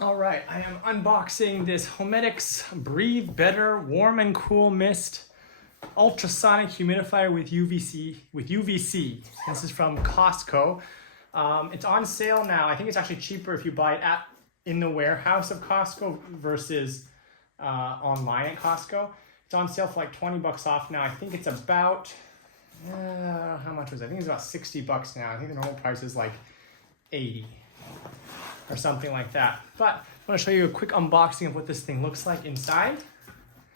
All right, I am unboxing this Homedics Breathe Better Warm and Cool Mist Ultrasonic Humidifier with UVC. This is from Costco. It's on sale now. I think it's actually cheaper if you buy it in the warehouse of Costco versus online at Costco. It's on sale for like 20 bucks off now. I think it's about, how much was it? I think it's about 60 bucks now. I think the normal price is like 80 or something like that. But I want to show you a quick unboxing of what this thing looks like inside.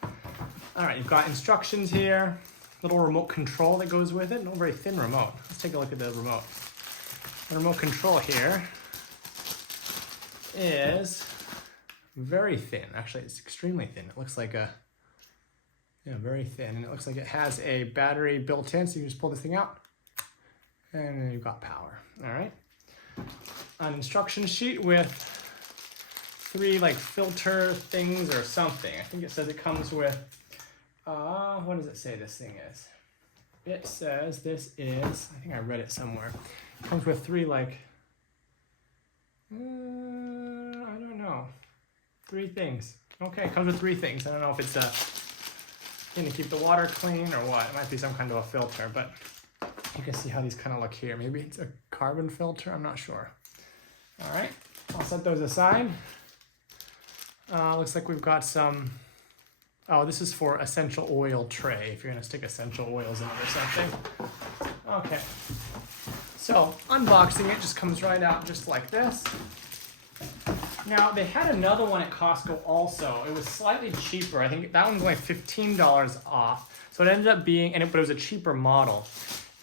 All right, you've got instructions here, little remote control that goes with it. No very thin remote. Let's take a look at the remote. The remote control here is very thin. Actually, it's extremely thin. It looks like very thin. And it looks like it has a battery built in, so you can just pull this thing out. And then you've got power, all right? An instruction sheet with 3 like filter things or something. I think it says it comes with, what does it say this thing is? It says this is, I think I read it somewhere. It comes with 3 like, I don't know, 3 things. Okay, it comes with 3 things. I don't know if it's going to keep the water clean or what. It might be some kind of a filter, but you can see how these kind of look here. Maybe it's a carbon filter, I'm not sure. All right, I'll set those aside. Looks like we've got some, this is for essential oil tray, if you're gonna stick essential oils in it or something. Okay, so unboxing it just comes right out just like this. Now, they had another one at Costco also. It was slightly cheaper. I think that one's only $15 off. So it ended up being, but it was a cheaper model.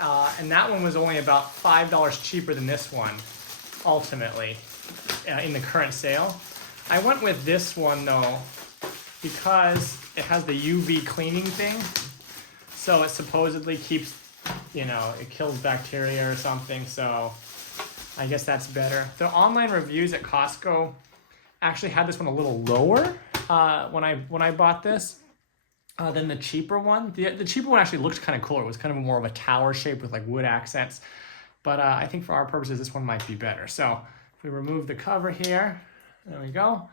And that one was only about $5 cheaper than this one, ultimately, in the current sale. I went with this one though, because it has the UV cleaning thing. So it supposedly keeps, it kills bacteria or something. So I guess that's better. The online reviews at Costco actually had this one a little lower when I bought this. Than the cheaper one. The cheaper one actually looked kind of cooler. It was kind of more of a tower shape with like wood accents. But I think for our purposes, this one might be better. So if we remove the cover here, there we go.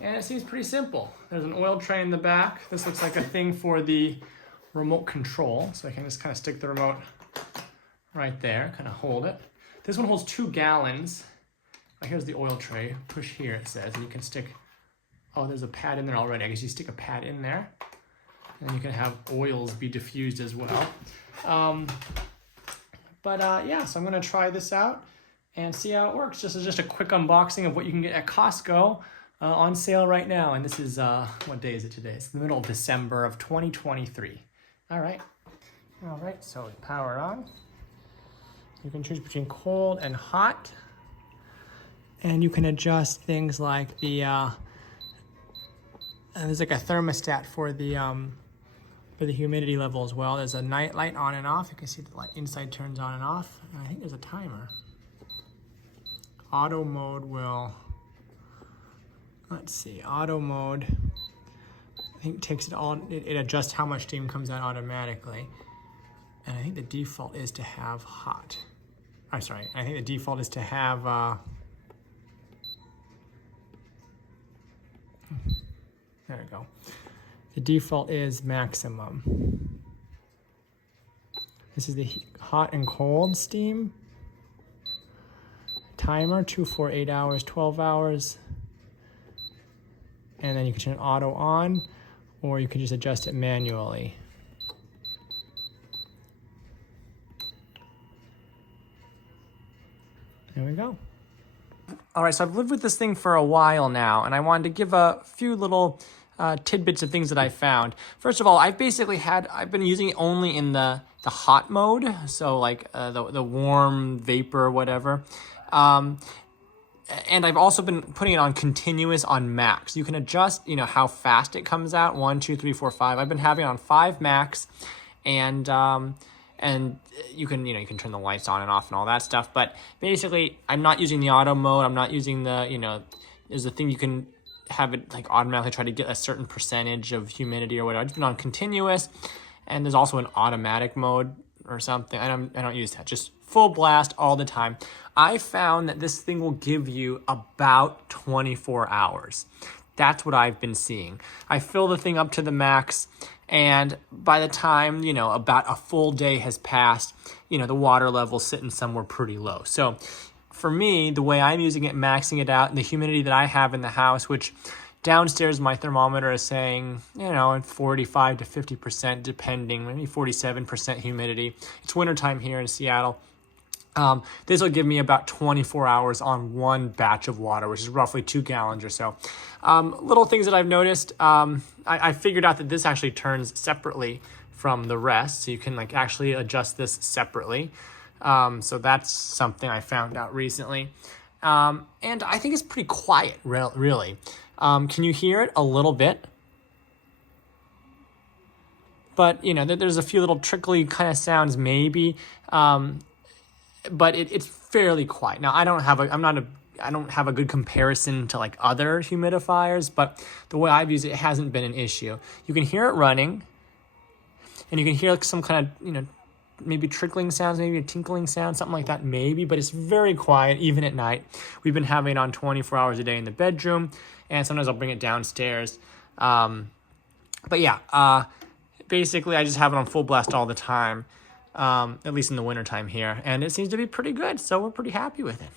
And it seems pretty simple. There's an oil tray in the back. This looks like a thing for the remote control. So I can just kind of stick the remote right there, kind of hold it. This one holds 2 gallons. Here's the oil tray. Push here, it says. And you can stick, there's a pad in there already. I guess you stick a pad in there. And you can have oils be diffused as well. Yeah, so I'm gonna try this out and see how it works. Just a quick unboxing of what you can get at Costco on sale right now. And this is, what day is it today? It's the middle of December of 2023. All right, so power on. You can choose between cold and hot. And you can adjust things like the, there's like a thermostat for the humidity level as well. There's a night light on and off. You can see the light inside turns on and off. And I think there's a timer. Auto mode will, let's see, auto mode, I think takes it all, it adjusts how much steam comes out automatically. And I think the default is to have hot. I'm sorry, I think the default is to have, there we go. The default is maximum. This is the hot and cold steam. Timer, 2, 4, 8 hours, 12 hours. And then you can turn auto on, or you can just adjust it manually. There we go. All right, so I've lived with this thing for a while now, and I wanted to give a few little tidbits of things that I found. First of all, I've been using it only in the hot mode, so like the warm vapor or whatever. And I've also been putting it on continuous on max. You can adjust, how fast it comes out, 1, 2, 3, 4, 5. I've been having it on 5 max, and you can turn the lights on and off and all that stuff. But basically, I'm not using the auto mode. I'm not using the, there's a thing you can have it like automatically try to get a certain percentage of humidity or whatever. I've been on continuous, and there's also an automatic mode or something. I don't use that, just full blast all the time. I found that this thing will give you about 24 hours. That's what I've been seeing. I fill the thing up to the max, and by the time, you know, about a full day has passed, you know, the water level's sitting somewhere pretty low. So for me, the way I'm using it, maxing it out, and the humidity that I have in the house, which downstairs my thermometer is saying, you know, 45 to 50%, depending, maybe 47% humidity. It's wintertime here in Seattle. This will give me about 24 hours on one batch of water, which is roughly 2 gallons or so. Little things that I've noticed, I figured out that this actually turns separately from the rest, so you can like actually adjust this separately. So that's something I found out recently. And I think it's pretty quiet, really. Can you hear it a little bit? But, you know, there's a few little trickly kind of sounds maybe. But it's fairly quiet. Now I don't have a good comparison to like other humidifiers, but the way I've used it, it hasn't been an issue. You can hear it running, and you can hear like some kind of, you know, maybe trickling sounds, maybe a tinkling sound, something like that, maybe, but it's very quiet even at night. We've been having it on 24 hours a day in the bedroom, and sometimes I'll bring it downstairs. But yeah, basically I just have it on full blast all the time. At least in the wintertime here, and it seems to be pretty good, so we're pretty happy with it.